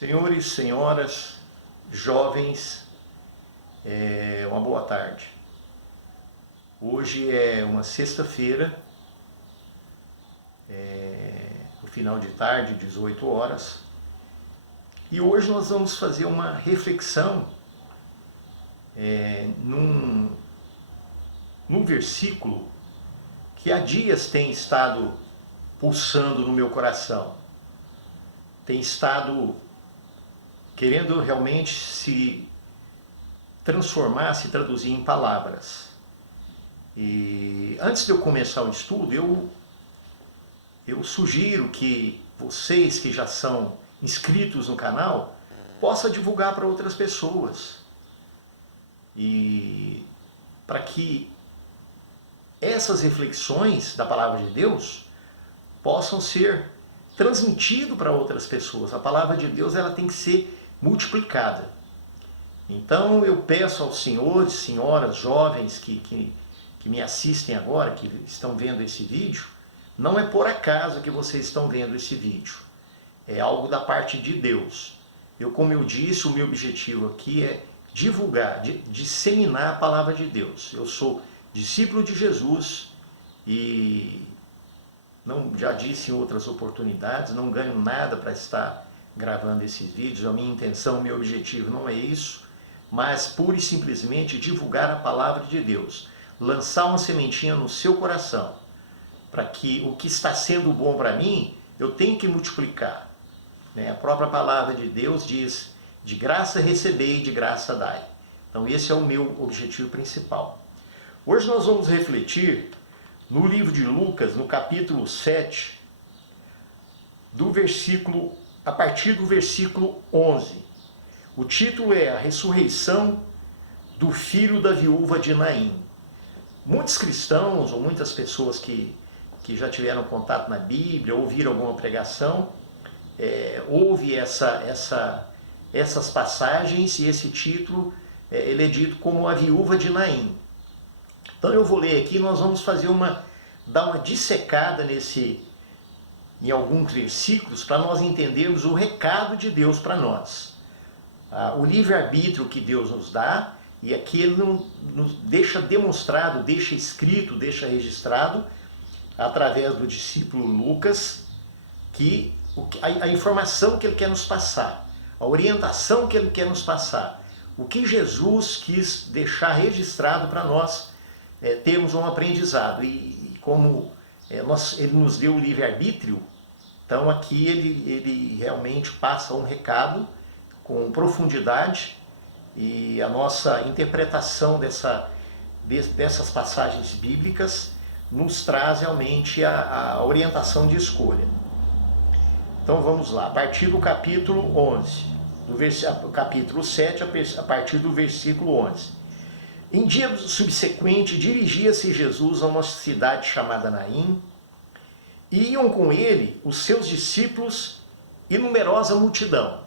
Senhores, senhoras, jovens, uma boa tarde. Hoje é uma sexta-feira, no final de tarde, 18 horas, e hoje nós vamos fazer uma reflexão num versículo que há dias tem estado pulsando no meu coração, tem estado querendo realmente se transformar, se traduzir em palavras. E antes de eu começar o estudo, eu sugiro que vocês que já são inscritos no canal possam divulgar para outras pessoas. E para que essas reflexões da Palavra de Deus possam ser transmitidas para outras pessoas. A Palavra de Deus ela tem que ser multiplicada. Então eu peço aos senhores, senhoras, jovens que me assistem agora, que estão vendo esse vídeo, não é por acaso que vocês estão vendo esse vídeo. É algo da parte de Deus. Como eu disse, o meu objetivo aqui é divulgar, disseminar a Palavra de Deus. Eu sou discípulo de Jesus e, já disse em outras oportunidades, não ganho nada para estar gravando esses vídeos. A minha intenção, o meu objetivo não é isso, mas pura e simplesmente divulgar a Palavra de Deus. Lançar uma sementinha no seu coração, para que o que está sendo bom para mim, eu tenho que multiplicar. A própria Palavra de Deus diz, de graça recebei, de graça dai. Então esse é o meu objetivo principal. Hoje nós vamos refletir no livro de Lucas, no capítulo 7, a partir do versículo 11. O título é A Ressurreição do Filho da Viúva de Naim. Muitos cristãos, ou muitas pessoas que já tiveram contato na Bíblia, ouviram alguma pregação, ouve essas passagens, e esse título ele é dito como A Viúva de Naim. Então eu vou ler aqui, nós vamos dar uma dissecada em alguns versículos, para nós entendermos o recado de Deus para nós. O livre-arbítrio que Deus nos dá, e aqui Ele nos deixa demonstrado, deixa escrito, deixa registrado, através do discípulo Lucas, que a informação que Ele quer nos passar, a orientação que Ele quer nos passar, o que Jesus quis deixar registrado para nós termos um aprendizado. E como Ele nos deu o livre-arbítrio, então aqui ele realmente passa um recado com profundidade, e a nossa interpretação dessas passagens bíblicas nos traz realmente a orientação de escolha. Então vamos lá, a partir do capítulo 11, capítulo 7, a partir do versículo 11. Em dia subsequente, dirigia-se Jesus a uma cidade chamada Naim, e iam com ele os seus discípulos e numerosa multidão.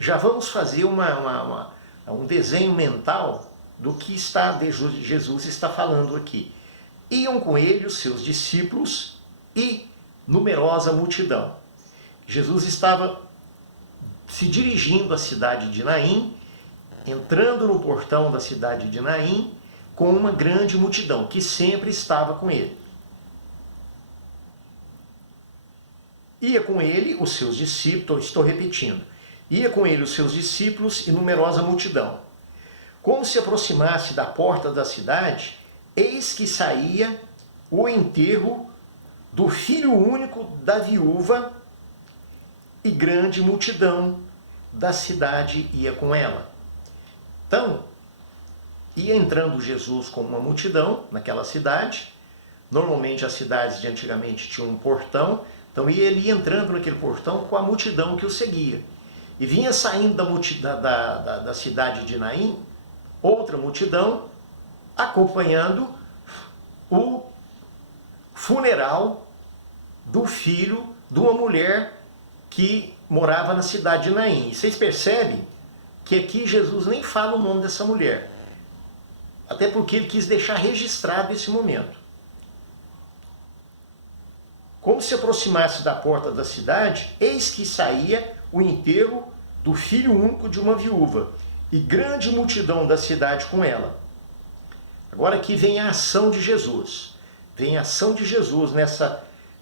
Já vamos fazer um desenho mental do que Jesus está falando aqui. Iam com ele os seus discípulos e numerosa multidão. Jesus estava se dirigindo à cidade de Naim, entrando no portão da cidade de Naim, com uma grande multidão que sempre estava com ele. Ia com ele os seus discípulos, estou repetindo, ia com ele os seus discípulos e numerosa multidão. Como se aproximasse da porta da cidade, eis que saía o enterro do filho único da viúva, e grande multidão da cidade ia com ela. Então, ia entrando Jesus com uma multidão naquela cidade. Normalmente as cidades de antigamente tinham um portão, então ele ia entrando naquele portão com a multidão que o seguia. E vinha saindo da cidade de Naim outra multidão, acompanhando o funeral do filho de uma mulher que morava na cidade de Naim. E vocês percebem que aqui Jesus nem fala o nome dessa mulher, até porque ele quis deixar registrado esse momento. Como se aproximasse da porta da cidade, eis que saía o enterro do filho único de uma viúva, e grande multidão da cidade com ela. Agora aqui vem a ação de Jesus. Vem a ação de Jesus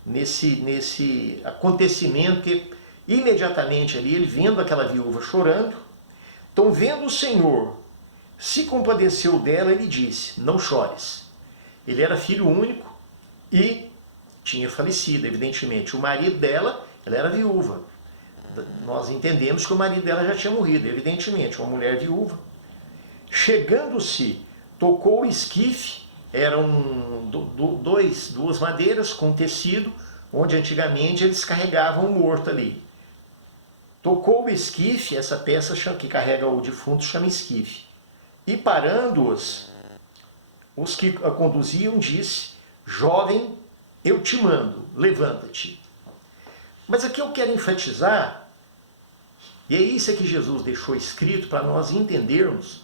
nesse acontecimento que imediatamente ali, ele vendo aquela viúva chorando, então vendo o Senhor se compadeceu dela, ele disse, não chores. Ele era filho único e tinha falecido, evidentemente. O marido dela, ela era viúva. Nós entendemos que o marido dela já tinha morrido, evidentemente, uma mulher viúva. Chegando-se, tocou o esquife, eram duas madeiras com tecido, onde antigamente eles carregavam o morto ali. Tocou o esquife, essa peça que carrega o defunto chama esquife. E parando-os que a conduziam, disse, jovem, eu te mando, levanta-te. Mas aqui eu quero enfatizar, e é isso que Jesus deixou escrito para nós entendermos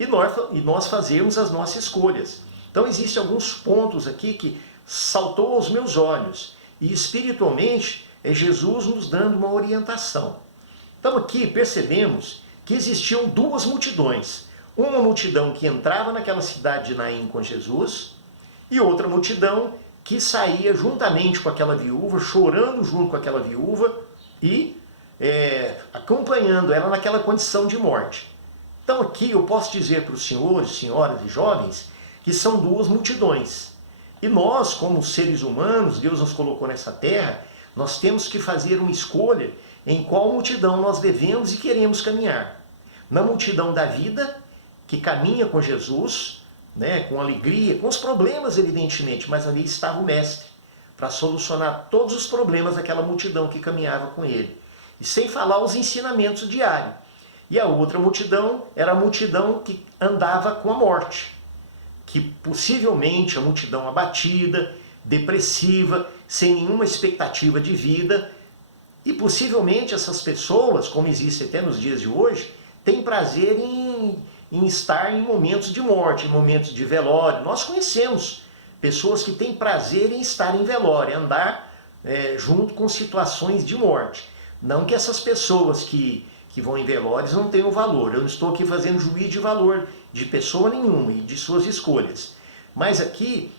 e nós fazermos as nossas escolhas. Então existem alguns pontos aqui que saltou aos meus olhos, e espiritualmente é Jesus nos dando uma orientação. Então aqui percebemos que existiam duas multidões. Uma multidão que entrava naquela cidade de Naim com Jesus, e outra multidão que saía juntamente com aquela viúva, chorando junto com aquela viúva e acompanhando ela naquela condição de morte. Então aqui eu posso dizer para os senhores, senhoras e jovens, que são duas multidões. E nós, como seres humanos, Deus nos colocou nessa terra, nós temos que fazer uma escolha em qual multidão nós devemos e queremos caminhar. Na multidão da vida, que caminha com Jesus, né, com alegria, com os problemas evidentemente, mas ali estava o Mestre, para solucionar todos os problemas daquela multidão que caminhava com ele. E sem falar os ensinamentos diários. E a outra multidão era a multidão que andava com a morte, que possivelmente a multidão abatida, depressiva, sem nenhuma expectativa de vida, e possivelmente essas pessoas, como existe até nos dias de hoje, têm prazer em estar em momentos de morte, em momentos de velório. Nós conhecemos pessoas que têm prazer em estar em velório, andar junto com situações de morte. Não que essas pessoas que vão em velórios não tenham valor. Eu não estou aqui fazendo juízo de valor de pessoa nenhuma e de suas escolhas. Mas aqui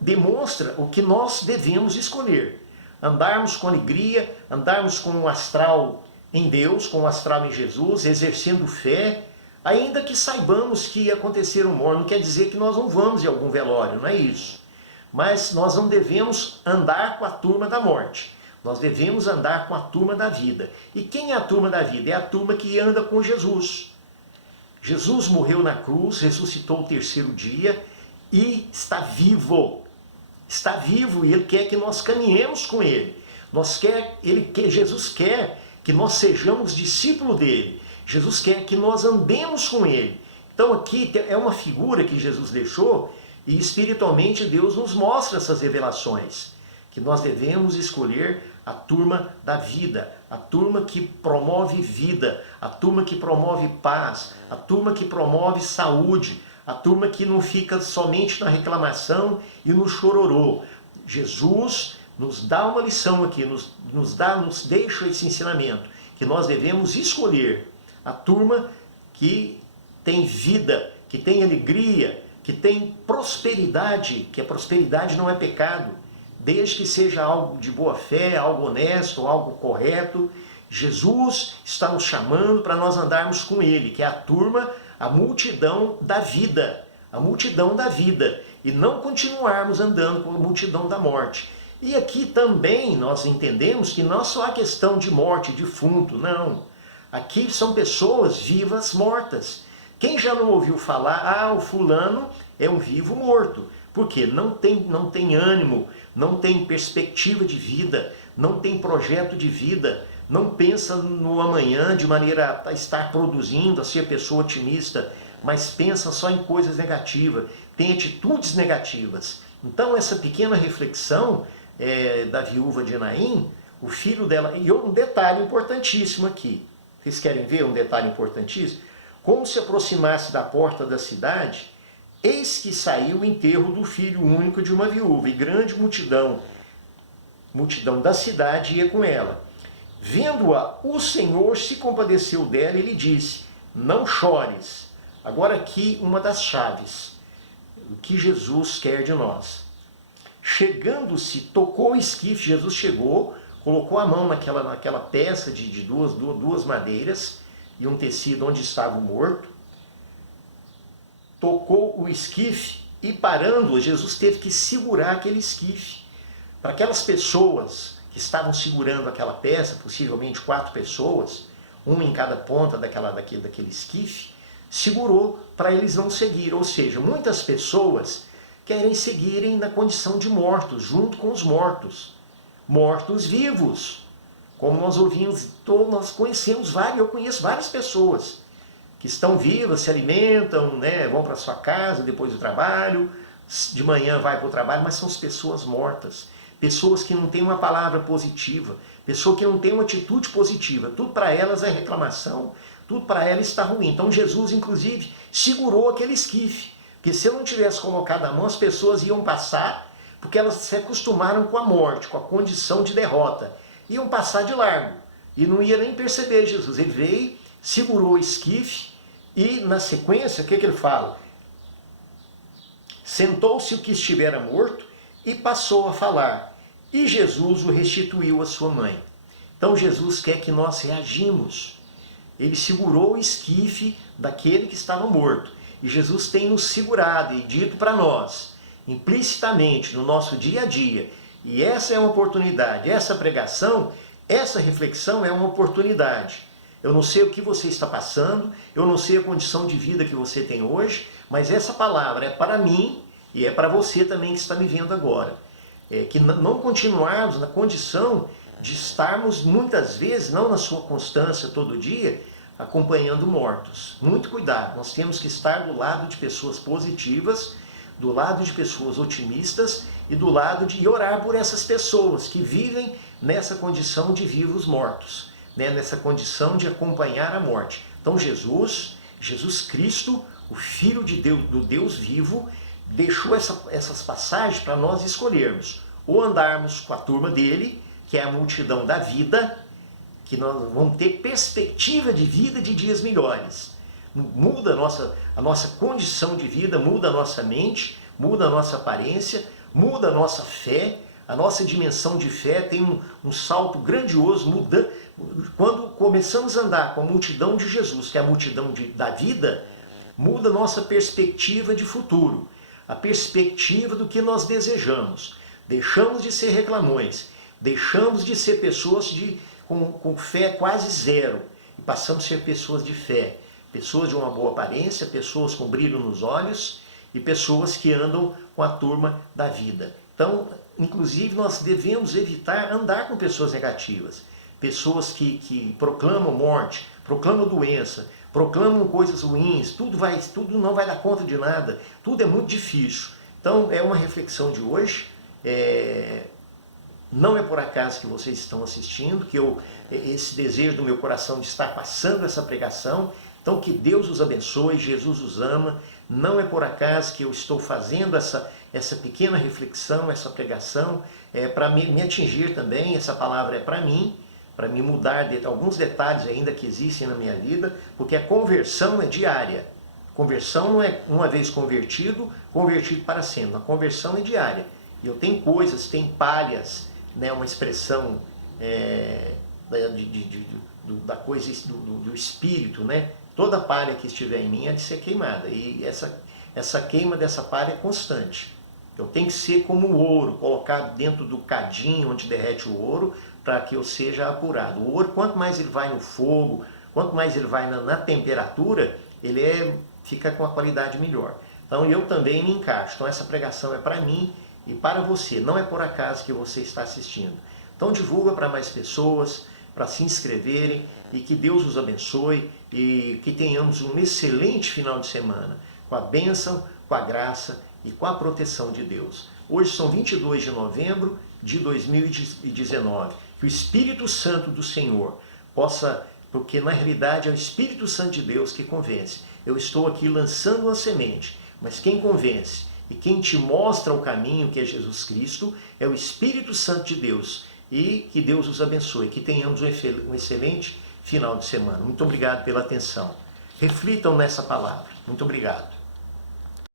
demonstra o que nós devemos escolher. Andarmos com alegria, andarmos com o astral em Deus, com o astral em Jesus, exercendo fé, ainda que saibamos que ia acontecer um morte. Não quer dizer que nós não vamos em algum velório, não é isso. Mas nós não devemos andar com a turma da morte. Nós devemos andar com a turma da vida. E quem é a turma da vida? É a turma que anda com Jesus. Jesus morreu na cruz, ressuscitou o terceiro dia e está vivo. Está vivo e Ele quer que nós caminhemos com Ele. Jesus quer que nós sejamos discípulos dEle. Jesus quer que nós andemos com Ele. Então aqui é uma figura que Jesus deixou e espiritualmente Deus nos mostra essas revelações. Que nós devemos escolher a turma da vida, a turma que promove vida, a turma que promove paz, a turma que promove saúde, a turma que não fica somente na reclamação e no chororô. Jesus nos dá uma lição aqui, nos deixa esse ensinamento, que nós devemos escolher a turma que tem vida, que tem alegria, que tem prosperidade, que a prosperidade não é pecado, desde que seja algo de boa fé, algo honesto, algo correto. Jesus está nos chamando para nós andarmos com Ele, que é a turma, a multidão da vida, e não continuarmos andando com a multidão da morte. E aqui também nós entendemos que não é só a questão de morte, defunto, não. Aqui são pessoas vivas mortas. Quem já não ouviu falar, o fulano é um vivo morto, porque não tem ânimo, não tem perspectiva de vida, não tem projeto de vida, não pensa no amanhã de maneira a estar produzindo, a ser pessoa otimista, mas pensa só em coisas negativas, tem atitudes negativas. Então essa pequena reflexão da viúva de Naim, o filho dela, e um detalhe importantíssimo aqui, vocês querem ver um detalhe importantíssimo? Como se aproximasse da porta da cidade, eis que saiu o enterro do filho único de uma viúva, e grande multidão da cidade ia com ela. Vendo-a, o Senhor se compadeceu dela e lhe disse: não chores. Agora aqui uma das chaves, o que Jesus quer de nós. Chegando-se, tocou o esquife. Jesus chegou, colocou a mão naquela peça de duas madeiras e um tecido onde estava o morto, tocou o esquife e, parando, Jesus teve que segurar aquele esquife. Para aquelas pessoas que estavam segurando aquela peça, possivelmente 4 pessoas, uma em cada ponta daquele esquife, segurou para eles não seguirem. Ou seja, muitas pessoas querem seguirem na condição de mortos, junto com os mortos. Mortos vivos. Como nós ouvimos, nós conhecemos eu conheço várias pessoas que estão vivas, se alimentam, né, vão para sua casa depois do trabalho, de manhã vai para o trabalho, mas são as pessoas mortas. Pessoas que não têm uma palavra positiva, pessoas que não têm uma atitude positiva. Tudo para elas é reclamação, tudo para elas está ruim. Então Jesus, inclusive, segurou aquele esquife. Porque se eu não tivesse colocado a mão, as pessoas iam passar, porque elas se acostumaram com a morte, com a condição de derrota. Iam passar de largo. E não ia nem perceber Jesus. Ele veio, segurou o esquife e, na sequência, o que ele fala? Sentou-se o que estivera morto e passou a falar. E Jesus o restituiu à sua mãe. Então Jesus quer que nós reagimos. Ele segurou o esquife daquele que estava morto. E Jesus tem nos segurado e dito para nós, implicitamente, no nosso dia a dia. E essa é uma oportunidade, essa pregação, essa reflexão é uma oportunidade. Eu não sei o que você está passando, eu não sei a condição de vida que você tem hoje, mas essa palavra é para mim e é para você também que está me vendo agora. Que não continuarmos na condição de estarmos, muitas vezes, não na sua constância todo dia, acompanhando mortos. Muito cuidado, nós temos que estar do lado de pessoas positivas, do lado de pessoas otimistas e do lado de orar por essas pessoas que vivem nessa condição de vivos mortos, né? Nessa condição de acompanhar a morte. Então Jesus Cristo, o Filho de Deus, do Deus vivo, deixou essas passagens para nós escolhermos. Ou andarmos com a turma dele, que é a multidão da vida, que nós vamos ter perspectiva de vida de dias melhores. Muda a nossa condição de vida, muda a nossa mente, muda a nossa aparência, muda a nossa fé, a nossa dimensão de fé tem um salto grandioso, muda. Quando começamos a andar com a multidão de Jesus, que é a multidão da vida, muda a nossa perspectiva de futuro, a perspectiva do que nós desejamos. Deixamos de ser reclamões, deixamos de ser pessoas com fé quase zero e passamos a ser pessoas de fé, pessoas de uma boa aparência, pessoas com brilho nos olhos e pessoas que andam com a turma da vida. Então, inclusive, nós devemos evitar andar com pessoas negativas, pessoas que proclamam morte, proclamam doença, proclamam coisas ruins, tudo não vai dar conta de nada, tudo é muito difícil. Então, é uma reflexão de hoje. Não é por acaso que vocês estão assistindo, que esse desejo do meu coração de estar passando essa pregação. Então que Deus os abençoe, Jesus os ama. Não é por acaso que eu estou fazendo essa pequena reflexão, essa pregação, para me atingir também. Essa palavra é para mim mudar alguns detalhes ainda que existem na minha vida, porque a conversão é diária. Conversão não é uma vez convertido para sempre. A conversão é diária. E eu tenho coisas, tem palhas, né, uma expressão da coisa do espírito, né? Toda palha que estiver em mim é de ser queimada. E essa queima dessa palha é constante. Eu tenho que ser como o ouro, colocado dentro do cadinho onde derrete o ouro, para que eu seja apurado. O ouro, quanto mais ele vai no fogo, quanto mais ele vai na temperatura, ele fica com a qualidade melhor. Então eu também me encaixo. Então essa pregação é para mim e para você. Não é por acaso que você está assistindo. Então divulga para mais pessoas, para se inscreverem, e que Deus os abençoe e que tenhamos um excelente final de semana, com a bênção, com a graça e com a proteção de Deus. Hoje são 22 de novembro de 2019. Que o Espírito Santo do Senhor possa, porque na realidade é o Espírito Santo de Deus que convence. Eu estou aqui lançando uma semente, mas quem convence e quem te mostra o caminho, que é Jesus Cristo, é o Espírito Santo de Deus. e que Deus os abençoe, que tenhamos um excelente final de semana. Muito obrigado pela atenção. Reflitam nessa palavra. Muito obrigado.